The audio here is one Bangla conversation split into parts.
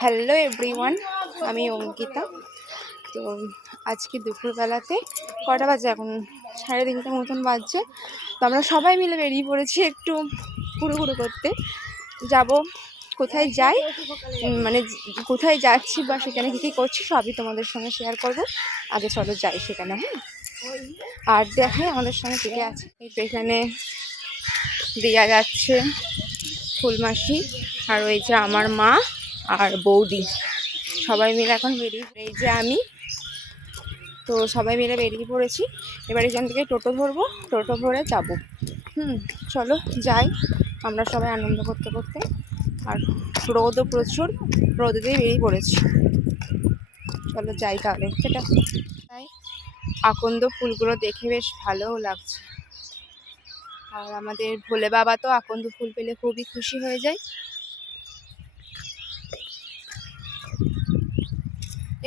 হ্যালো এভরিওয়ান আমি অঙ্কিতা। তো আজকে দুপুরবেলাতে কটা বাজে এখন? সাড়ে তিনটে মতন বাজছে। তো আমরা সবাই মিলে বেরিয়ে পড়েছি একটু ঘুরু করতে। যাব, কোথায় যাই? মানে কোথায় যাচ্ছি বা সেখানে কী কী করছি সবই তোমাদের সঙ্গে শেয়ার করব। আগে চলো যাই সেখানে হ্যাঁ আর দেখাই আমাদের সঙ্গে কে কে আছে। এখানে দিয়া যাচ্ছে ফুলমাসি, আর ওই যে আমার মা। আর বৌদি। সবাই মিলে এখন বেরিয়ে এই যে আমি, তো সবাই মিলে বেরিয়ে পড়েছি। এবার এখান থেকে টোটো ধরবো, টোটো ধরে যাব। হুম, চলো যাই। আমরা সবাই আনন্দ করতে করতে। আর রোদও প্রচুর রোদেতেই বেরিয়ে পড়েছি। চলো যাই তাহলে। সেটা তাই আকন্দ ফুলগুলো দেখে বেশ ভালোও লাগছে। আর আমাদের ভোলে বাবা তো আকন্দ ফুল পেলে খুবই খুশি হয়ে যায়।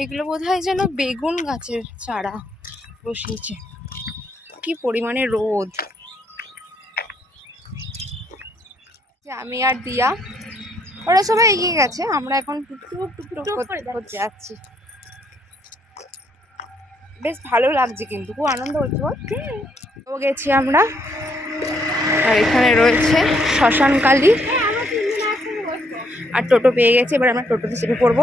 এগুলো বোধ হয় যেন বেগুন গাছের চারা বসিয়েছে। কি পরিমাণে রোদ। যে আমি আর দিয়া ওরা সবাই এগিয়ে গেছে আমরা এখন টুকটুক টুকটুক করতে করতে যাচ্ছি। বেশ ভালো লাগছে কিন্তু খুব আনন্দ হচ্ছে? তো গেছি আমরা। আর এখানে রয়েছে শ্মশানকালী। আর টোটো পেয়ে গেছে এবার আমরা টোটোতে চেপে পড়ব।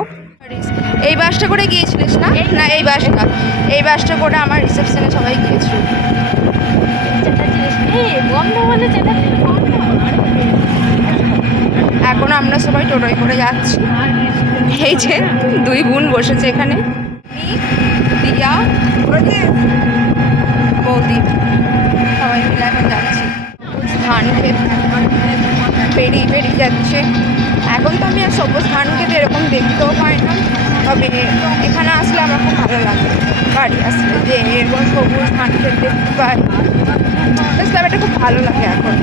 এই বাসটা করে গিয়েছিলিস না? না এই বাসটা। এই বাসটা করে আমার রিসেপশনে সবাই গিয়েছিল। এখন আমরা সবাই টোটোয় করে যাচ্ছি। এই যে দুই বোন বসেছে এখানে। দিয়া বৌদি। সবাই মিলে এখন যাচ্ছি। ধান ক্ষেত পেরিয়ে পেরিয়ে যাচ্ছে। এখন তো আমি আর সবুজ ধান খেতে এরকম দেখতেও পাই না। তবে এখানে আসলে আমার খুব ভালো লাগে। বাড়ি আসলে যে এরকম সবুজ ধান খেলতে পাই ব্যাপারটা খুব ভালো লাগে এখন।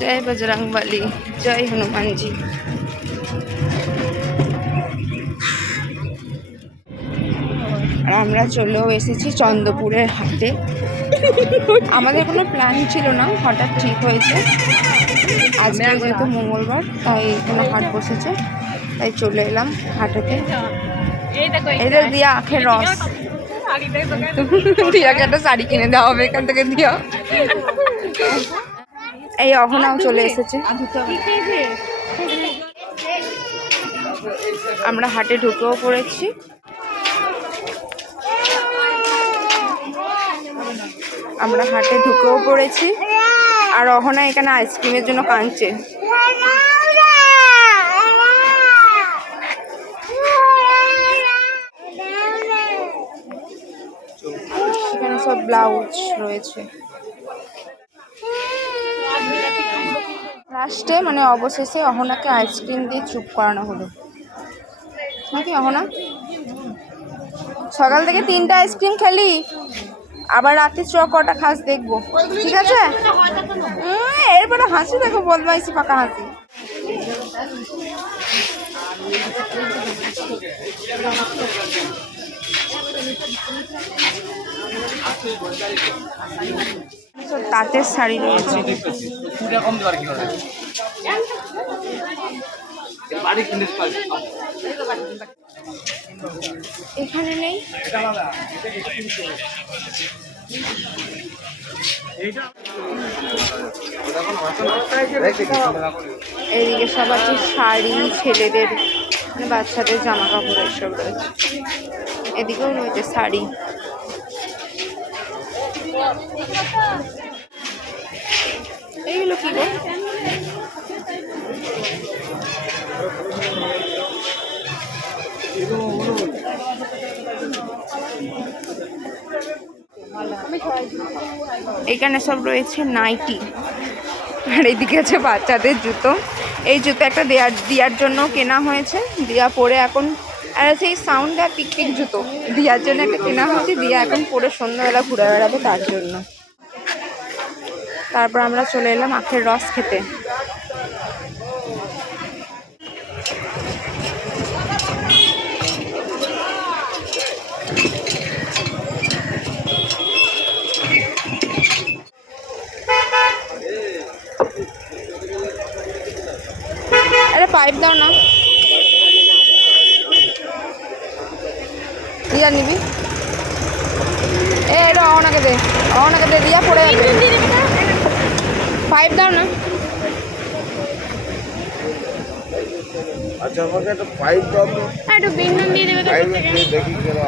জয় বজরং জয় হনুমানজি। আর আমরা চলেও এসেছি চন্দ্রপুরের হাটে। আমাদের কোনো প্ল্যান ছিল না, হঠাৎ ঠিক হয়েছে। আজকে যেহেতু মঙ্গলবার, তাই কোনো হাট বসেছে, তাই চলে এলাম হাটেতে এদের দিয়ে আখের রস। দিয়াকে একটা শাড়ি কিনে দেওয়া হবে এখান থেকে দিয়া এই অহনাও চলে এসেছে। আমরা হাটে ঢুকেও পড়েছি। আমরা হাটে ঢুকেও পড়েছি। আর অহনা এখানে আইসক্রিমের জন্য কাঁদছে। সব ব্লাউজ রয়েছে। লাস্টে মানে অবশেষে অহনাকে আইসক্রিম দিয়ে চুপ করানো হলো। নাকি অহনা সকাল থেকে তিনটা আইসক্রিম খেলি? আবার রাতে চ কটা খাস দেখব। ঠিক আছে? এরপরে হাসি দেখো, বদমাইশি পাকা হাসি। তাঁতের শাড়ি রয়েছে কম দেওয়ার কি করে বাড়ি কিনে এখানে নেই। এদিকে সব আছে শাড়ি, ছেলেদের মানে বাচ্চাদের জামা কাপড় এসব রয়েছে। এদিকেও রয়েছে শাড়ি। এইগুলো কি গো? এখানে সব রয়েছে নাইটি। আর এদিকে আছে বাচ্চাদের জুতো। এই জুতো একটা দেয়ার দেওয়ার জন্য কেনা হয়েছে। দিয়া পরে এখন, আর আছে এই সাউন্ড দেওয়া পিক পিক জুতো দিয়ার জন্য একটা কেনা হয়েছে। দিয়া এখন পরে সন্ধ্যাবেলা ঘুরে বেড়াবে তার জন্য। তারপর আমরা চলে এলাম আখের রস খেতে। পাইপ দাও না। দিয়া নিবি। এ এটা অহনাকে দে। অহনাকে দে দিয়া পড়ে যাবে। পাইপ দাও না। আচ্ছা আমাকে একটা পাইপ দাও তো। হ্যাঁ একটু বিন্দু দিয়ে দেবে তো পাইপ দিয়ে দেখি কেন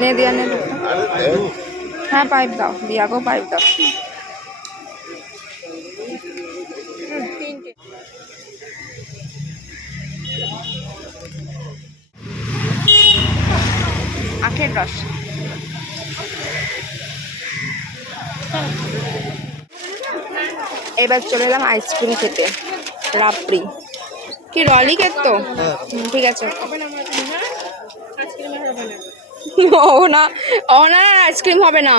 নে দিয়া নে। হ্যাঁ পাইপ দাও। দিয়াকেও পাইপ দাও। রস এবার চলে এলাম আইসক্রিম খেতে। রাবড়ি। কি রলি কেক তো? ঠিক আছে। অহনা অহনা আইসক্রিম হবে না।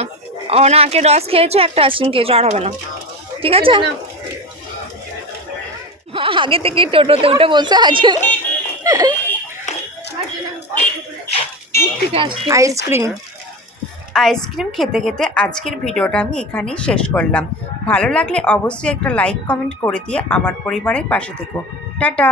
অহনা আখের রস খেয়েছো একটা আইসক্রিম খেয়েছো আর হবে না। ঠিক আছে? আগে থেকে টোটোতে উঠে বসে আছে। আইসক্রিম। আইসক্রিম খেতে খেতে আজকের ভিডিওটা আমি এখানেই শেষ করলাম। ভালো লাগলে অবশ্যই একটা লাইক কমেন্ট করে দিয়ে আমার পরিবারের পাশে থেকো। টাটা!